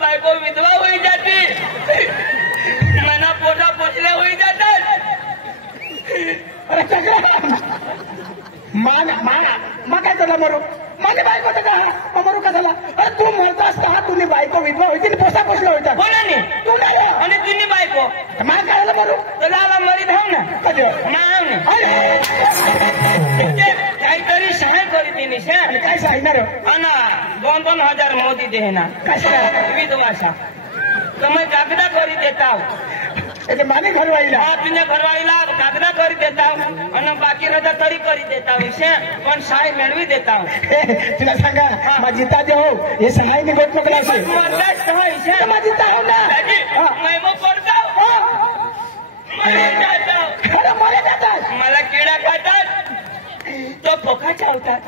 बायको विधवा होई जाती मना मा काय झाला मरू माझी बायको का मरू का झाला अरे तू म्हणत असता तुम्ही बायको विधवा होती पोसा पोसला होता कोणाने तू नाही आणि तुम्ही बायको मा काय झालं मरू तर लावा मरी धाव ना कधी काहीतरी सहाय करी तिने काय सांगणार ना 2,000 मोदी दे ना कशा विधवासा तर मग कागदा करी देता माने घरवाईला तुझ्या घरवाईला कागदा करी देता आणि बाकी रजा तरी करी देता पण सहाय मिळवी देता तुला सांगा माझीता जे हो हे सहाय निघत मोकला असेल माझीता हो ना मला जातात मला किडा खातात तो पोखा चावतात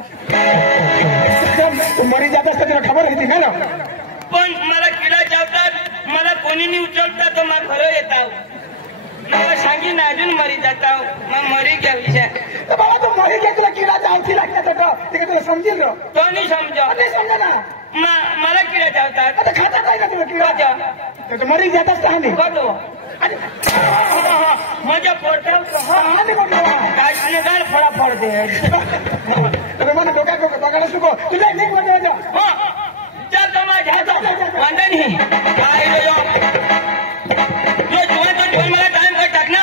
तू मरी जात असता तुला खबर होती ना पण मला किडा चावतात मला कोणी नाही उचलता तो मग घर येतात मला सांगी ना अजून मरी जाता मग मरी घ्या विषय बाबा तू मरी घ्या तुला किडा चावती लागतात ते तुला समजेल तो नाही समजा नाही समजा ना मला किडा चावतात आता खातात काय का तुला किडा मरी जात असता हा नाही माझ्या पोटावर गाड फळा फोडते मला डोक्याला सुको तुला एक मध्ये वांधा मला टाइम कर टाक ना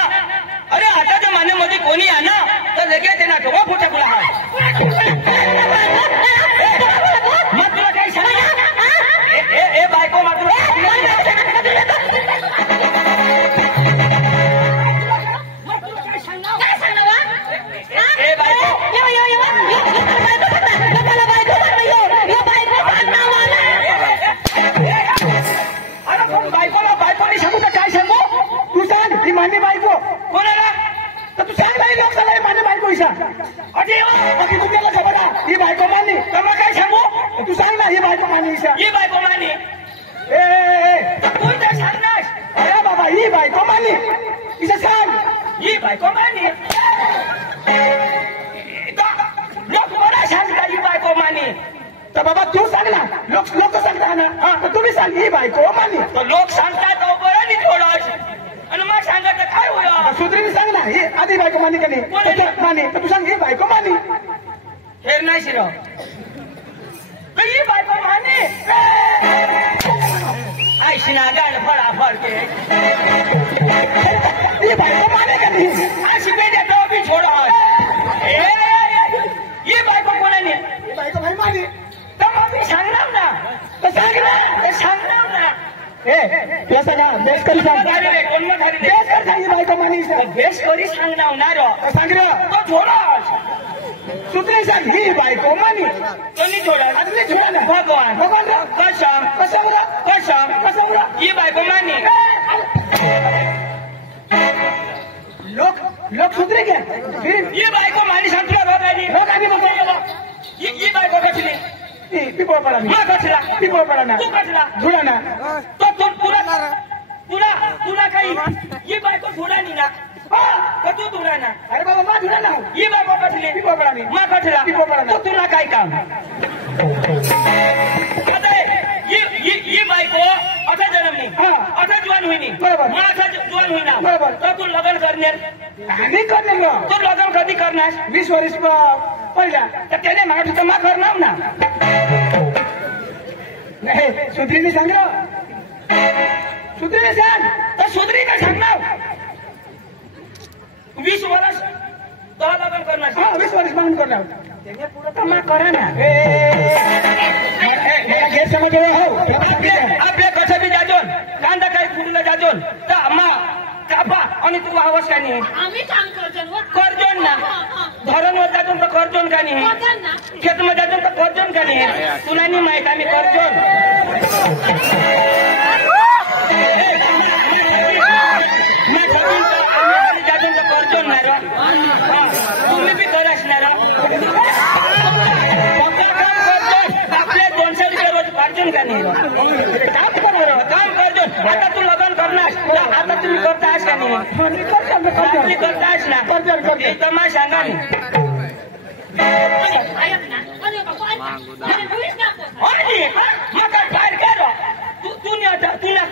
अरे आताच्या मान्यामध्ये कोणी आहे ना तर लगेच आहे ना तो फुटा तुला मग तुला काही सांग बायको मग बायकोनी सांगू का काय सांगू तू सांग ही मान्य बायको कोणाला तर तू सांग नाही लोक सांगा मान्य बायको ही सांग बाकी तुझ्याला खबर आहे ही बायको मान्य तर मग काय सांगू तू सांग ना ही बायको मान्य ही बायको मान्य तू तर सांगणार अरे बाबा ही बायको मान्य इथं सांग ही बायको मान्य लोक मला सांगता ही बायको मान्य तर बाबा तू सांग ना लोक सांगता ना तुम्ही सांग ही बायको मान्य लोक सांगतात बरं नाही थोडं आणि मग सांगत काय होईल सुधरीने सांग ना ही आधी बायको मान्य का नाही मान्य तर तू सांग ही बायको मान्य फेर नाही शिरो ही बायको मान्य ऐशी ना गाड फळा फळके ही बायको मान्य का नाही अशी बेटे तो बी छोडा ही बायको कोणाने बायको भाई मान्य तर मग मी सांगणार ना तर सांगणार ना तुला सांगा बेस करी सांग बेस कर सांगी बायको मानी बेस करी सांगणार सांग रे तो छोडा सुधरी सांग ही बायको मानी कोणी छोडा अगदी छोडा ना भगवान कशा ही बायको मानी लोक सुधरे घ्या ही बायको मानी सांगतो लोकांनी ही बायको कठली पिपळ पडा पिपळ पडा ना तू कठला धुळा ना तो तुला काही ही बायको धुळानी ना तू धुळा ना अरे बाबा मा धुळा ना ही बायको कठली पिपळ पडा मा कठला पिपळ पडा ना तुला काय काम ही बायको आता जन्मली आता जुवान होईनी बरोबर मग आता जुवान होईना बरोबर तर तू लग्न करणार आम्ही करणार तू लग्न कधी करणार 20 वर्ष पहिला तर त्याने मागत होतं मा करणार ना नाही सुधरीने सांग सुधरीने सांग तर सुधरी काय सांगणार 20 वर्ष तो लग्न करणार 20 वर्ष मागून करणार त्याने पुढे तर मा करा ना घेत समज आपल्या कसं बी जाजोन कांदा काही फुडलं जाजोन तर आम्हा कापा आणि तू आवाज का नाही करजोन ना धरणवर जाजून तर करजोन का नाही खेतमध्ये जाजून तर करजोन का नाही तुला नाही माहित आम्ही करजोन जाजून तर करजोन ना तुम्ही बी कर असणार आपले 200 रुपये रोज करजोन का नाही काम करजोन आता तू लग्न करणार आता तुम्ही करतास का नाही करतास ना तुम्हाला सांगा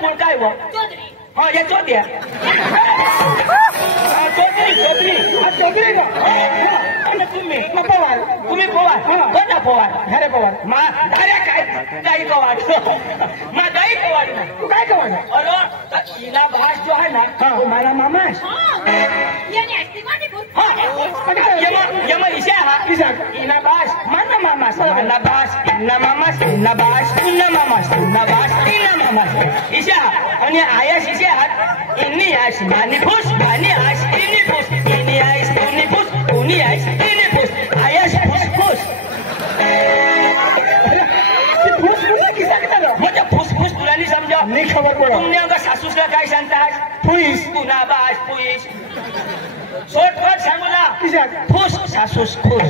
तू काय हा या चोद्या चोकरी चोकरी चोकरी तुम्ही तुम्ही मग पवार. तुम्ही पवार कोणता पवार अरे पवार. मा अरे काय गाई पवार मा गाई पवार तू काय पवार. अरे इला भास जो है ना तो मारा मामा है यमा इशा हा इना भास माना मामा माना भास इना मामा इना भास इना मामा इना भास इना मामा इशा आणि आयस इशा हा इनी आयस मानी फुस मानी आयस इनी फुस इनी आयस इनी फुस उनी आयस इनी फुस आयस फुस फुस म्हणजे फुसफुस तुला नाही समजा नाही खबर पडो. तुमने अंगा सासूसला काय सांगतास फुईस. तुला बास फुईस शॉर्टकट सांगू ना किशाक. फुस सासूस फुस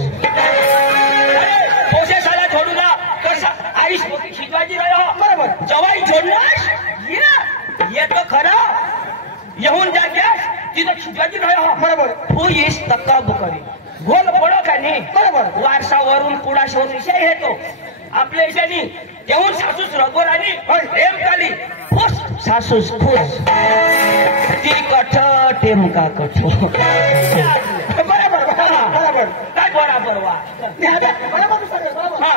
पोसे साला छोडू ना तर आईस शिकवायची राह बरोबर. जवाई जोडणार ये तो खरं येऊन जा गॅस तिथं शिकवायची राह बरोबर. फुईस तक्का बुकरी गोल पडो का नाही बरोबर. वारसावरून कुडाशवरून विषय येतो आपल्या इशानी येऊन सासूस रगोर आणि टेम काली फुस सासूस फुस ती कठ टेमका कठ बरोबर बरोबर. काय बरोबर वा बरोबर हा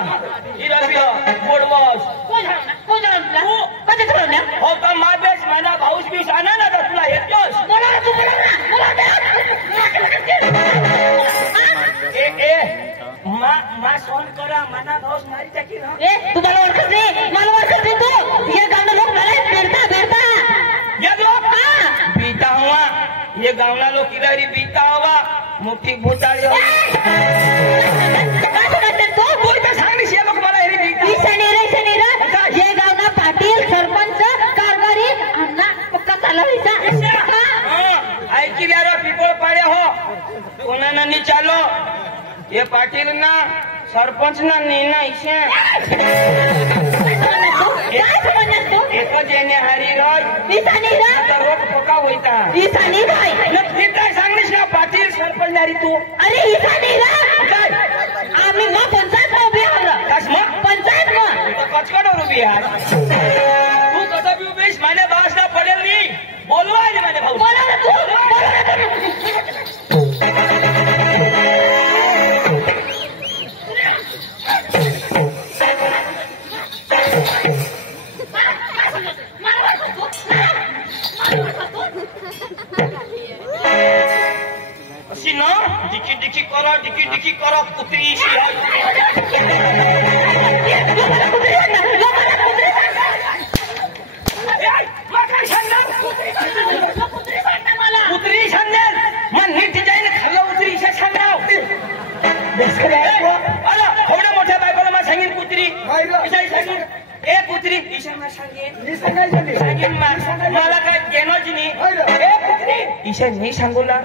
इरबियो गोडवस हो का माबेस माझा भाऊस बीस आणा ना तर तुला येतोस ए मा सोन करा मना भाऊस मारी टाकी ना तू मला ओळखत नाही मला ओळखत नाही तू ये गावना लोक मला भेटता ये लोग बीता हुआ ये गावना लोग किधर ही बीता हुआ मुठी भूताळी काय करते तू बोलते सांगलीस ये लोक मला हेरी बीता ईशानी रे ये गावना पाटील सरपंच कारभारी अण्णा पक्का चालवायचा ऐकी यार पिपळ पाडे हो कोणाना नाही चालो ये पाटील ना सरपंच ना नाही ना इशे एकच येणे हरी राय ईशानी रे आता रोट पका होईता ईशानी राय नक्की काय सांगलीस ना पाटील सरपंचारी तू अरे ईशानी रे काय आम्ही मग पंचायत में उभी आहोत कस मग पंचायत में कचकड उभी यार तू कसं बी उभीस माझ्या बासला पडेल नाही बोलवा आले माझ्या भाऊ बोला ना तू बोला ना तू अशी ना डिकी डिकी करा कुत्री कुत्री सांगेल मग नीट जाईन खाल्लं उतरी इशा सांगणार अला एवढ्या मोठ्या बायकोला मला सांगेन कुत्री इशा सांगेन ए कुत्री इशा मला सांगेन सांगेन मला काय देणंच नाही ए कुत्री ईशा नाही सांगूला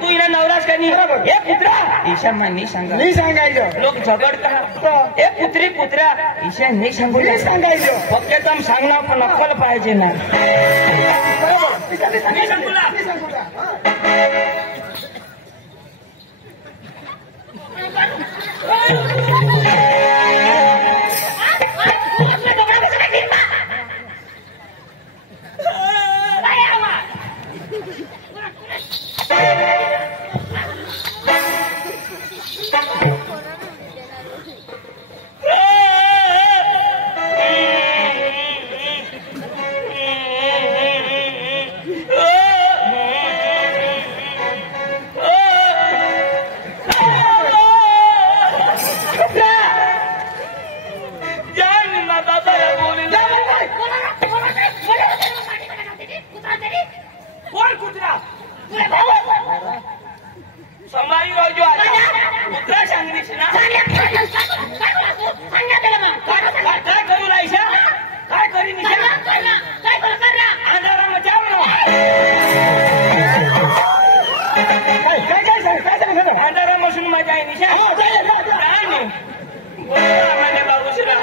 तू इना नवराज का नाही ए कुत्रा ईशा मा नाही सांगा नाही सांगायचं. लोक झगडता ए कुत्री कुत्रा ईशा नाही सांगू नाही सांगायचं. फक्त तम सांगणार पण अक्कल पाहिजे ना बरोबर. नाही सांगूला नाही सांगूला. कोण कुत्रा संभाजी राजू आला कुत्रा सांगलीस ना काय करू राहायचा काय करी आधारा मचाव आधारा मसून मजा आहे निशा माझ्या बाबूसरा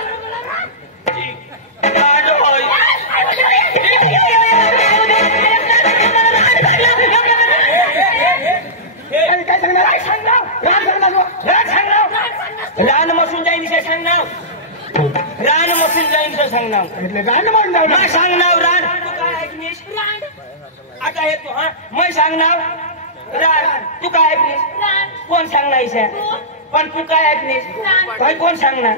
रान मसून जाईन सांगणार रान मसून जाईन सांगणार मैं सांगणार रान तू काय ऐकलीस आता हे तू हा मैं सांगणार रान तू काय ऐकलीस कोण सांगणार इशा पण तू काय ऐकलीस काय कोण सांगणार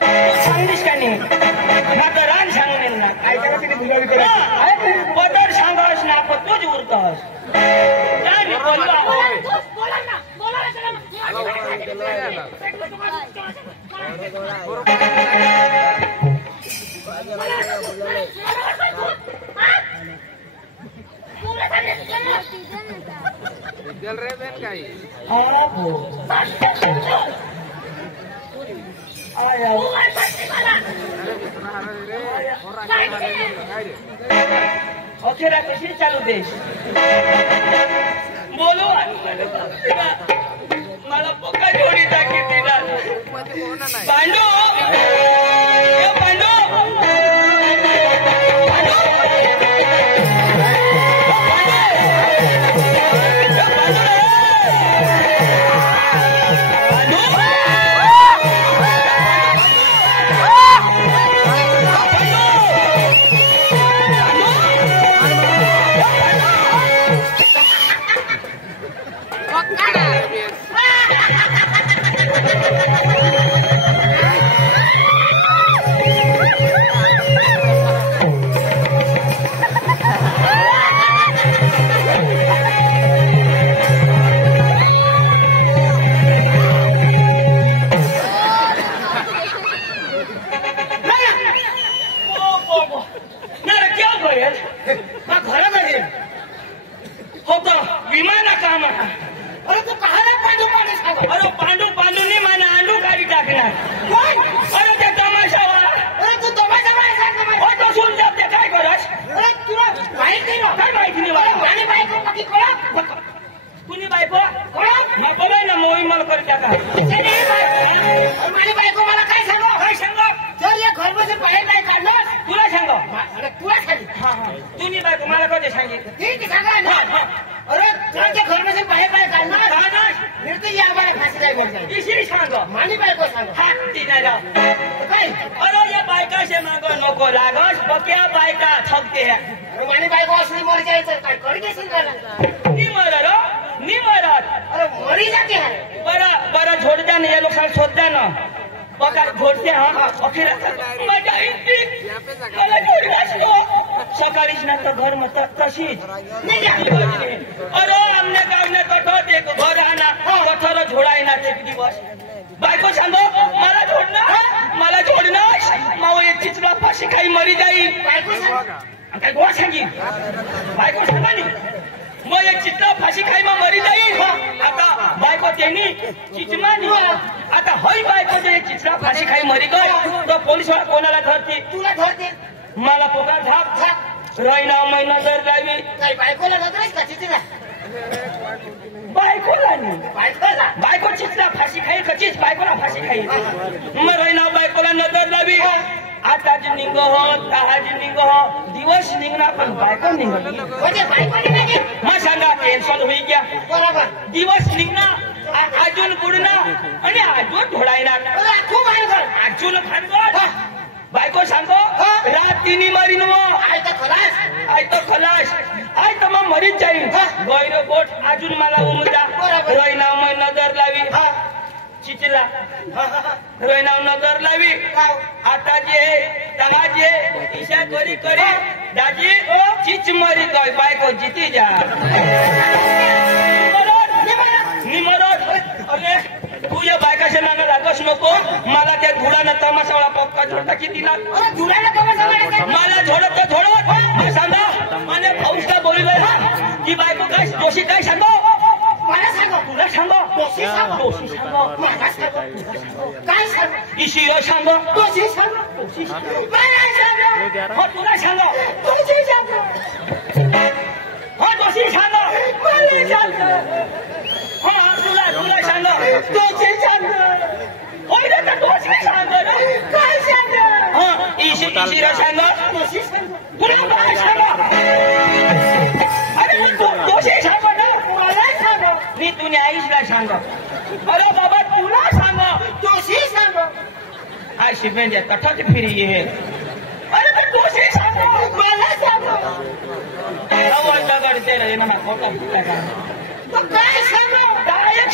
तू सांगलीस का नाही ना तर रान सांगणार ना काय करा तिने तुझ्या विचार पदर सांगस ना पण तूच उरतस काय मी बोलवा अखेरा कशी चालू देश बोलू मला पोका जोडी टाकी दिला पांडू पांडू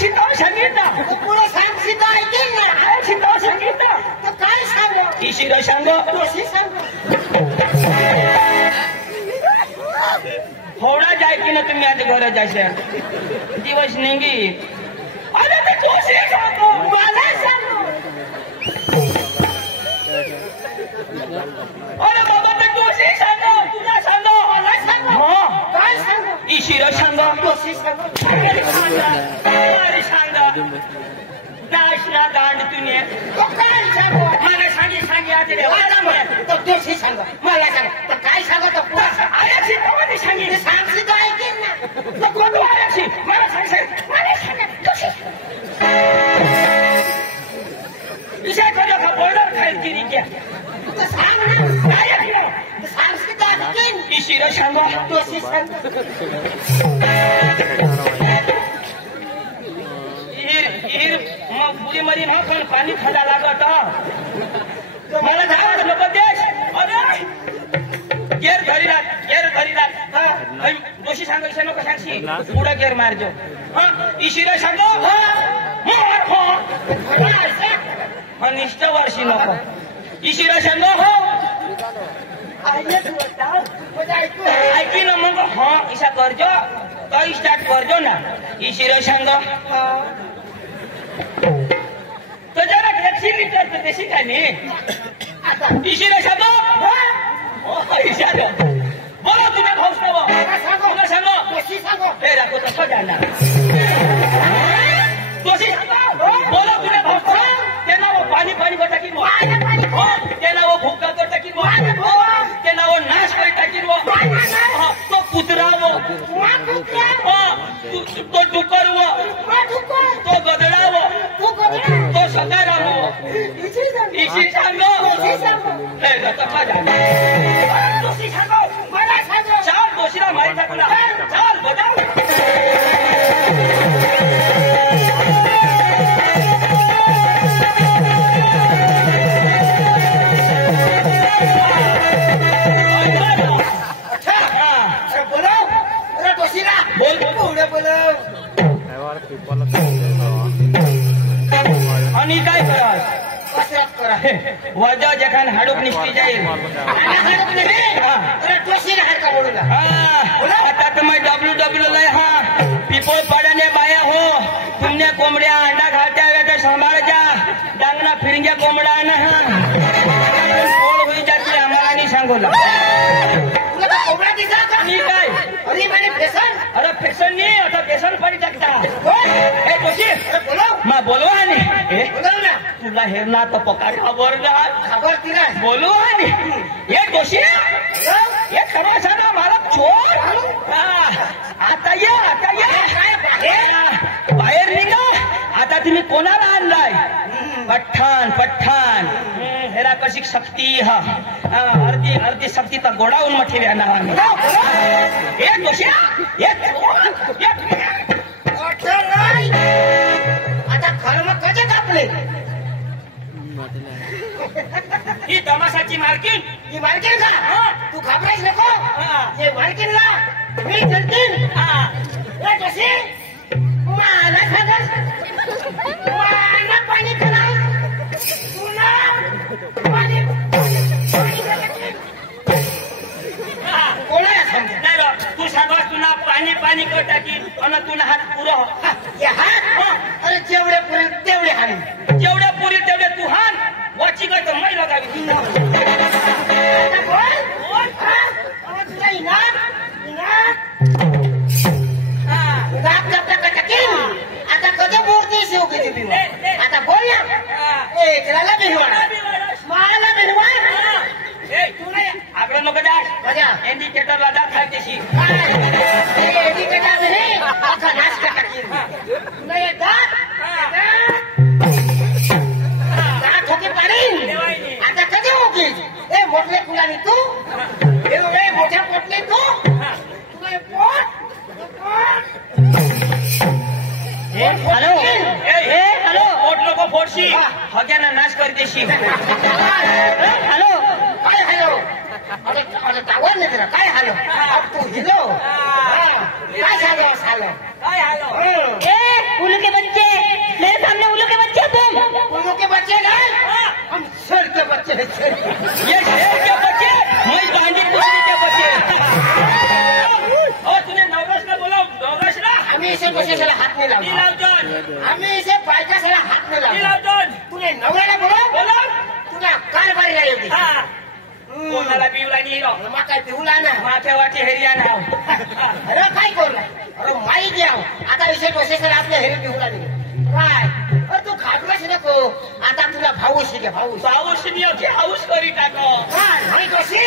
शिकावं सांगितलं तू पुढे सांग सीता ऐकेल ना काय शिकावं सांगितलं तर काय सांगू ती शिर सांग तशी सांग थोडा जाय की ना तुम्ही आज घर जायचं दिवस निघी अरे ते दोषी सांगो मला सांगू अरे बाबा ते दोषी सांगो तुला सांगो मला सांगू मग काय सांगू ती शिर सांग तशी सांगू नाशना दांड तुने तो काय सांगू मला सांगी आता तो तशी सांग मला सांग तर काय सांगू तो पुढे सांग अरे शिकावं सांगी ते सांग सीता ऐकेल ना नको तू आल्याशी मला सांग तुझ्या एखाद्या बॉयलर खाईल की रिक्या तर सांग ना काय ऐकलं तर सांग सीता ऐकेल ती शिर सांग तशी सांग मग पुरी मध्ये मग पण पाणी खायला लागत मला काय नको देश अरे गेर घरी राहत दोषी सांगायचे नको सांगशी पुढे गेर मारजो इशिरा सांगो अनिष्ट वर्षी नको इशिरा सांगो हो ऐकी ना मग हा इसा करजो तो स्टार्ट करजो ना इशिरा सांगो तो जरा टॅक्सी विचारतो तशी काय नाही इशिरा सांगो इशारा बोलो तुम्ही भाऊस तुला सांगो तशी सांगू हे राखो तसं जाणार दोषी सांगो बोलो तुम्ही भाऊस त्यांना वो पाणी को टाकीन त्यांना वो भूक तो टाकीन त्यांना वो नाश कर टाकीन तो कुत्रा वो तो डुकर वो तो गदडा वो तो सकारा वो इशी सांगो हे तसं जाणार दोषी सांगो मला सांगू चार दोषीला मारी टाकला चार बजाव आणि काय करा वजा जखान हाडूक निष्ठी जाईल आता तुम्ही डब्ल्यू लय हा पिपोळ पाड्याने बाया हो तुमने कोंबड्या अंडा घालत्या वेळेला सांभाळच्या डांगना फिरंग्या कोंबडा ना हा कोण होई जाते आम्हाला नाही सांगू मी काय अरे फेसन नाही आता बेसन पाणी टाकता हे दोषी मा बोलवा आणि तुला हेरना तर पकाड खबर बोलू आणि हे दोषी हे खरं सांगा मला चोर आता ये बाहेर निघा आता तुम्ही कोणाला आणलाय पठ्ठाण हेरा कशी शक्ती हा अर्धी शक्ती तर गोडावून मठेल्या नावाने एक दोषी आता खरं मग कसे कापले ही तमाशाची मार्किंग ही मालकीन का तू घाबरायच नको हे मालकीनला मी जलतील कशी मला पाणी करा तुला कोणाला सांगतो नाही तू सांगा तुला पाणी कर टाकी आणि तुला हात पुरव अरे जेवढे पुरेल तेवढे हानी जेवढ्या पुरी तेवढे तू हान वाची काय तर मै लगावी आता कधी मूर्ती शिव किती आता बोल ना त्याला बिरवा मला बिरवा आपलं नको जास इंडिकेटरला दाखल त्याशी आता कधी मोकली ए मोठले कुलानी तू मोठ्या पोटले तू हॅलो हॅलो पोट नको फोडशी हग्याना नाश कर देशी हॅलो काय हॅलो अरे टावर नाही जरा काय हॅलो तू हिलो काय झालं काय हॅलो ए फूल के बच्चे बच्चे ये शेर के बच्चे मैं गांधी पुत्री के बच्चे और तूने नवरस ना बोला नवरस ना आम्ही इसे कशाला हात नाही लावला लावजोन आम्ही इसे बायकाशाला हात नाही लावला लावजोन तुने नवऱ्याला बोला तुला काय बारी राहिली होती हा कोणाला पिवला नाही रो मग काय पिऊला ना माथे वाटी हरियाणा अरे काय करू अरे माई द्या आता इसे कशाला आपल्या हेरी पिऊला नाही काय अरे तू घाबरच नको आता तुला भाऊशी घे भाऊस पाऊस नाही हाऊस करी टाको नाही कशी